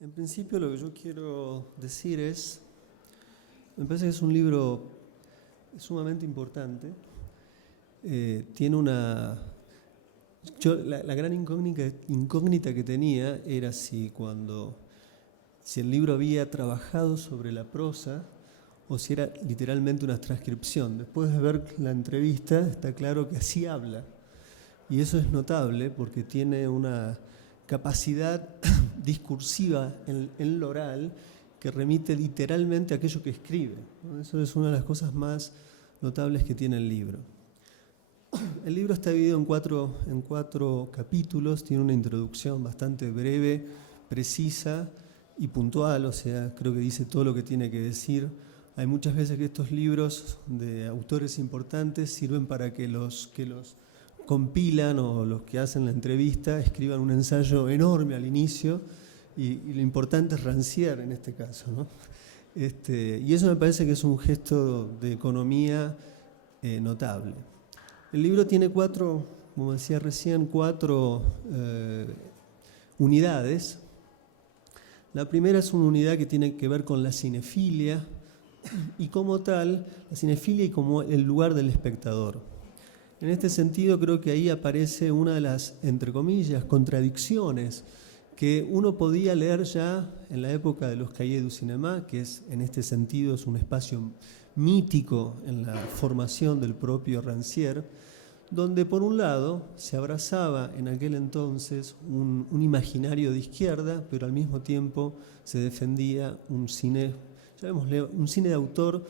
En principio lo que yo quiero decir es, me parece que es un libro sumamente importante. Tiene una... la gran incógnita que tenía era si el libro había trabajado sobre la prosa o si era literalmente una transcripción. Después de ver la entrevista está claro que así habla. Y eso es notable porque tiene una capacidad discursiva en lo oral que remite literalmente a aquello que escribe. Eso es una de las cosas más notables que tiene el libro. El libro está dividido en cuatro capítulos, tiene una introducción bastante breve, precisa y puntual, o sea, creo que dice todo lo que tiene que decir. Hay muchas veces que estos libros de autores importantes sirven para que los compilan o los que hacen la entrevista escriban un ensayo enorme al inicio y lo importante es ranciar en este caso, ¿no? Y eso me parece que es un gesto de economía notable. El libro tiene como decía recién, cuatro unidades. La primera es una unidad que tiene que ver con la cinefilia y como tal, la cinefilia y como el lugar del espectador. En este sentido creo que ahí aparece una de las, entre comillas, contradicciones que uno podía leer ya en la época de los Cahiers du Cinéma, que es en este sentido es un espacio mítico en la formación del propio Rancière, donde por un lado se abrazaba en aquel entonces un imaginario de izquierda, pero al mismo tiempo se defendía un cine, llamémosle, un cine de autor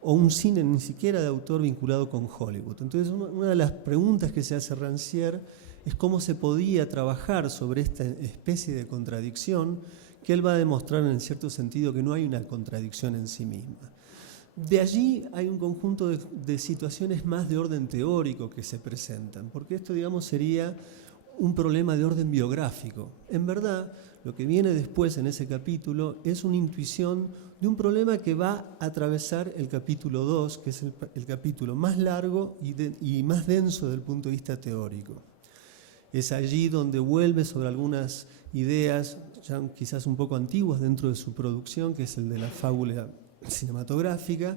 o un cine ni siquiera de autor vinculado con Hollywood. Entonces una de las preguntas que se hace Rancière es cómo se podía trabajar sobre esta especie de contradicción que él va a demostrar en cierto sentido que no hay una contradicción en sí misma. De allí hay un conjunto de situaciones más de orden teórico que se presentan, porque esto, digamos, sería un problema de orden biográfico. En verdad, lo que viene después en ese capítulo es una intuición de un problema que va a atravesar el capítulo 2, que es el capítulo más largo y más denso desde el punto de vista teórico. Es allí donde vuelve sobre algunas ideas ya quizás un poco antiguas dentro de su producción, que es el de la fábula cinematográfica.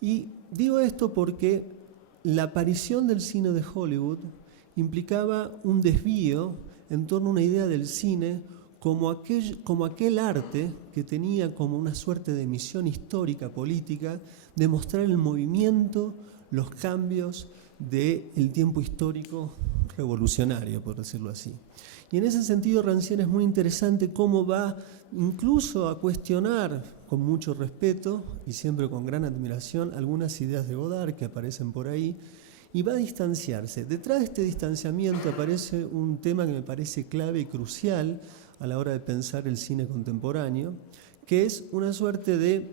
Y digo esto porque la aparición del cine de Hollywood implicaba un desvío en torno a una idea del cine como aquel arte que tenía como una suerte de misión histórica, política, de mostrar el movimiento, los cambios del tiempo histórico revolucionario, por decirlo así. Y en ese sentido Rancière es muy interesante cómo va incluso a cuestionar con mucho respeto y siempre con gran admiración algunas ideas de Godard que aparecen por ahí y va a distanciarse. Detrás de este distanciamiento aparece un tema que me parece clave y crucial a la hora de pensar el cine contemporáneo, que es una suerte de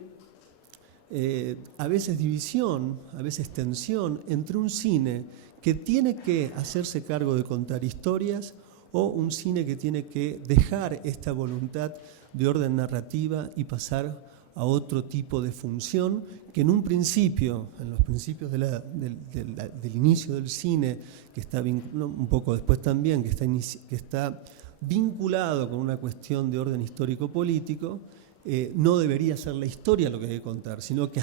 a veces división, a veces tensión entre un cine que tiene que hacerse cargo de contar historias o un cine que tiene que dejar esta voluntad de orden narrativa y pasar a otro tipo de función que en un principio, en los principios del inicio del cine, que está un poco después también, que está vinculado con una cuestión de orden histórico-político, no debería ser la historia lo que hay que contar, sino que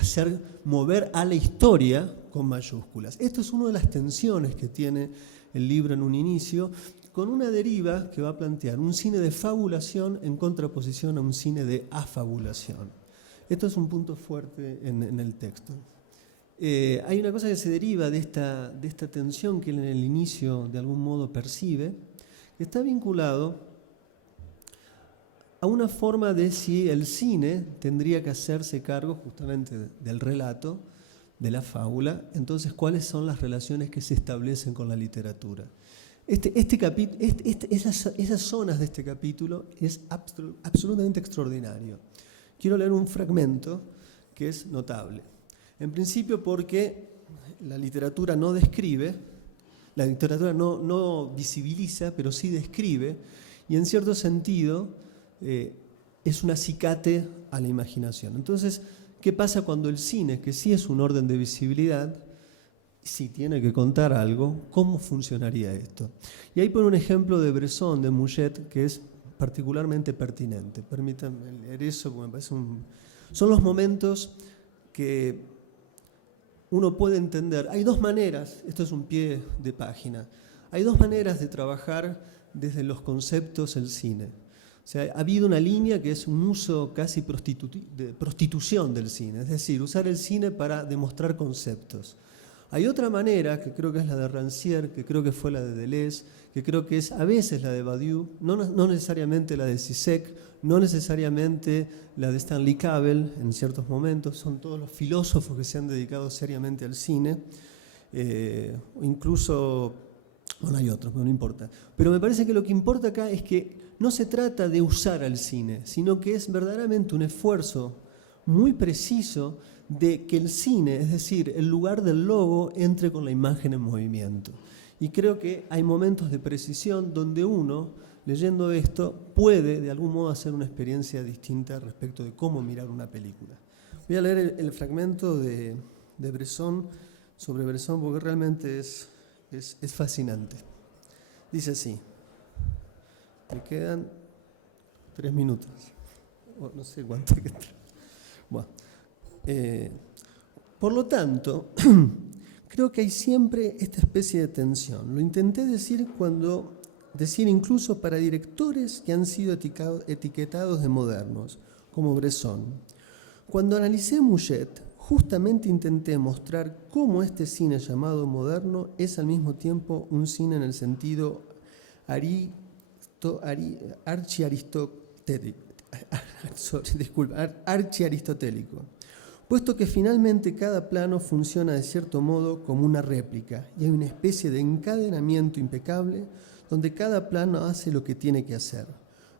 mover a la historia con mayúsculas. Esto es una de las tensiones que tiene el libro en un inicio, con una deriva que va a plantear un cine de fabulación en contraposición a un cine de afabulación. Esto es un punto fuerte en el texto. Hay una cosa que se deriva de esta tensión que él en el inicio de algún modo percibe, que está vinculado a una forma de si el cine tendría que hacerse cargo justamente del relato, de la fábula, entonces cuáles son las relaciones que se establecen con la literatura. Esas zonas de este capítulo es absolutamente extraordinario. Quiero leer un fragmento que es notable. En principio porque la literatura no describe, la literatura no visibiliza, pero sí describe, y en cierto sentido es un acicate a la imaginación. Entonces, ¿qué pasa cuando el cine, que sí es un orden de visibilidad, si tiene que contar algo, cómo funcionaría esto? Y ahí pone un ejemplo de Bresson, de Mouget, que es particularmente pertinente. Permítanme leer eso porque me parece son los momentos que uno puede entender. Hay dos maneras, esto es un pie de página, hay dos maneras de trabajar desde los conceptos el cine. O sea, ha habido una línea que es un uso casi de prostitución del cine, es decir, usar el cine para demostrar conceptos. Hay otra manera, que creo que es la de Rancière, que creo que fue la de Deleuze, que creo que es a veces la de Badiou, no necesariamente la de Zizek, no necesariamente la de Stanley Cavell en ciertos momentos, son todos los filósofos que se han dedicado seriamente al cine, incluso, bueno, hay otros, pero no importa. Pero me parece que lo que importa acá es que no se trata de usar al cine, sino que es verdaderamente un esfuerzo muy preciso de que el cine, es decir, el lugar del logo, entre con la imagen en movimiento. Y creo que hay momentos de precisión donde uno, leyendo esto, puede de algún modo hacer una experiencia distinta respecto de cómo mirar una película. Voy a leer el fragmento de Bresson, sobre Bresson, porque realmente es fascinante. Dice así, me quedan 3 minutos, no sé cuánto queda. Bueno, por lo tanto, creo que hay siempre esta especie de tensión. Lo intenté decir incluso para directores que han sido etiquetados de modernos, como Bresson. Cuando analicé Mouchet, justamente intenté mostrar cómo este cine llamado moderno es al mismo tiempo un cine en el sentido archiaristotélico, puesto que finalmente cada plano funciona de cierto modo como una réplica y hay una especie de encadenamiento impecable donde cada plano hace lo que tiene que hacer.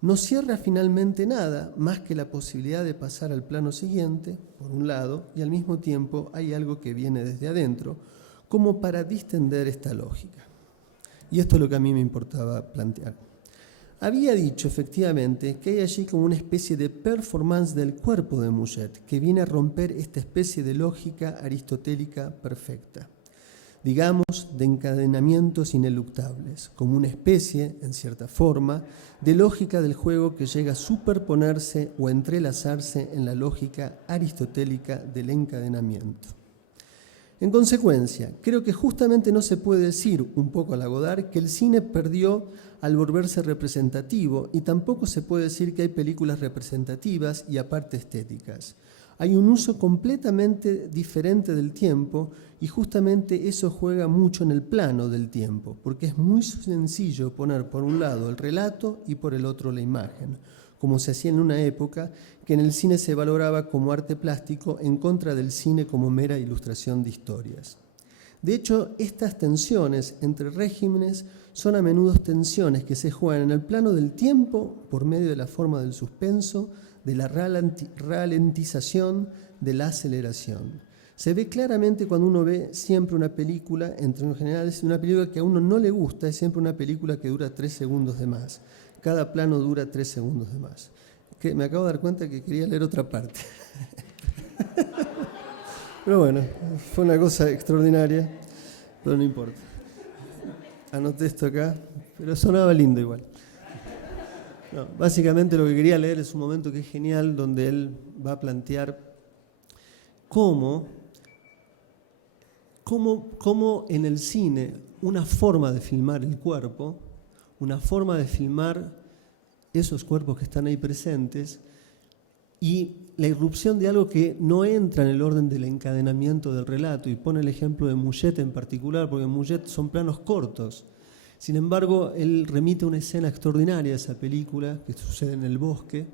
No cierra finalmente nada más que la posibilidad de pasar al plano siguiente, por un lado, y al mismo tiempo hay algo que viene desde adentro, como para distender esta lógica. Y esto es lo que a mí me importaba plantear. Había dicho efectivamente que hay allí como una especie de performance del cuerpo de Mouchet que viene a romper esta especie de lógica aristotélica perfecta, digamos, de encadenamientos ineluctables, como una especie, en cierta forma, de lógica del juego que llega a superponerse o a entrelazarse en la lógica aristotélica del encadenamiento. En consecuencia, creo que justamente no se puede decir, un poco a la Godard, que el cine perdió al volverse representativo y tampoco se puede decir que hay películas representativas y aparte estéticas. Hay un uso completamente diferente del tiempo y justamente eso juega mucho en el plano del tiempo, porque es muy sencillo poner por un lado el relato y por el otro la imagen, como se hacía en una época que en el cine se valoraba como arte plástico en contra del cine como mera ilustración de historias. De hecho, estas tensiones entre regímenes son a menudo tensiones que se juegan en el plano del tiempo por medio de la forma del suspenso, de la ralentización, de la aceleración. Se ve claramente cuando uno ve siempre una película, en términos generales, una película que a uno no le gusta, es siempre una película que dura 3 segundos de más. Cada plano dura 3 segundos de más. Que me acabo de dar cuenta que quería leer otra parte. Pero bueno, fue una cosa extraordinaria, pero no importa. Anoté esto acá, pero sonaba lindo igual. No, básicamente lo que quería leer es un momento que es genial, donde él va a plantear cómo en el cine una forma de filmar el cuerpo, una forma de filmar esos cuerpos que están ahí presentes y la irrupción de algo que no entra en el orden del encadenamiento del relato, y pone el ejemplo de Mouchet en particular, porque en Mouchet son planos cortos. Sin embargo, él remite una escena extraordinaria de esa película que sucede en el bosque,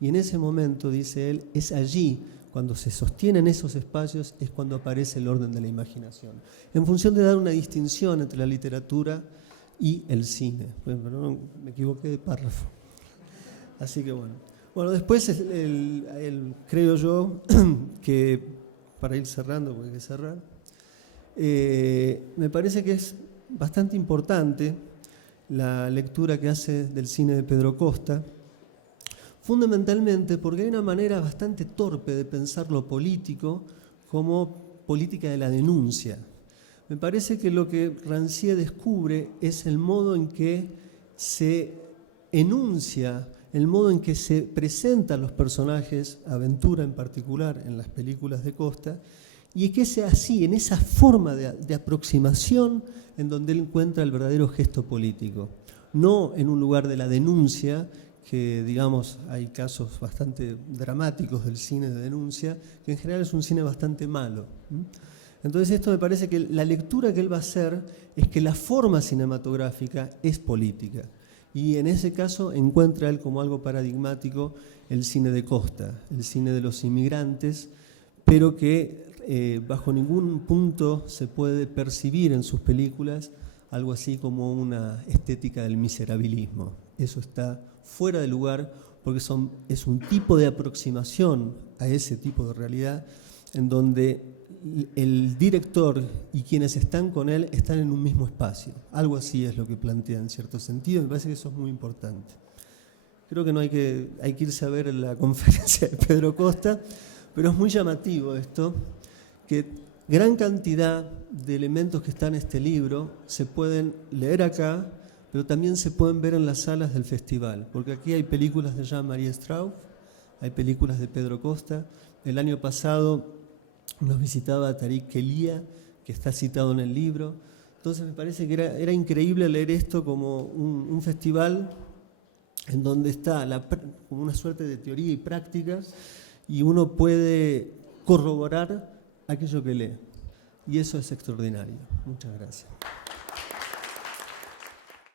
y en ese momento, dice él, es allí, cuando se sostienen esos espacios, es cuando aparece el orden de la imaginación, en función de dar una distinción entre la literatura y el cine. Bueno, perdón, me equivoqué de párrafo. Así que bueno. Bueno, después creo yo que, para ir cerrando, porque hay que cerrar, me parece que es bastante importante la lectura que hace del cine de Pedro Costa, fundamentalmente porque hay una manera bastante torpe de pensar lo político como política de la denuncia. Me parece que lo que Rancière descubre es el modo en que se enuncia el modo en que se presentan los personajes, Aventura en particular, en las películas de Costa, y que sea así, en esa forma de aproximación en donde él encuentra el verdadero gesto político. No en un lugar de la denuncia, que digamos hay casos bastante dramáticos del cine de denuncia, que en general es un cine bastante malo. Entonces esto me parece que la lectura que él va a hacer es que la forma cinematográfica es política. Y en ese caso encuentra él como algo paradigmático el cine de Costa, el cine de los inmigrantes, pero que bajo ningún punto se puede percibir en sus películas algo así como una estética del miserabilismo. Eso está fuera de lugar porque es un tipo de aproximación a ese tipo de realidad en donde el director y quienes están con él están en un mismo espacio. Algo así es lo que plantea en cierto sentido, me parece que eso es muy importante. Creo que no hay que irse a ver la conferencia de Pedro Costa, pero es muy llamativo esto, que gran cantidad de elementos que están en este libro se pueden leer acá, pero también se pueden ver en las salas del festival, porque aquí hay películas de Jean-Marie Strauss, hay películas de Pedro Costa. El año pasado nos visitaba Tariq Kelia, que está citado en el libro. Entonces me parece que era increíble leer esto como un festival en donde está como una suerte de teoría y práctica, y uno puede corroborar aquello que lee. Y eso es extraordinario. Muchas gracias.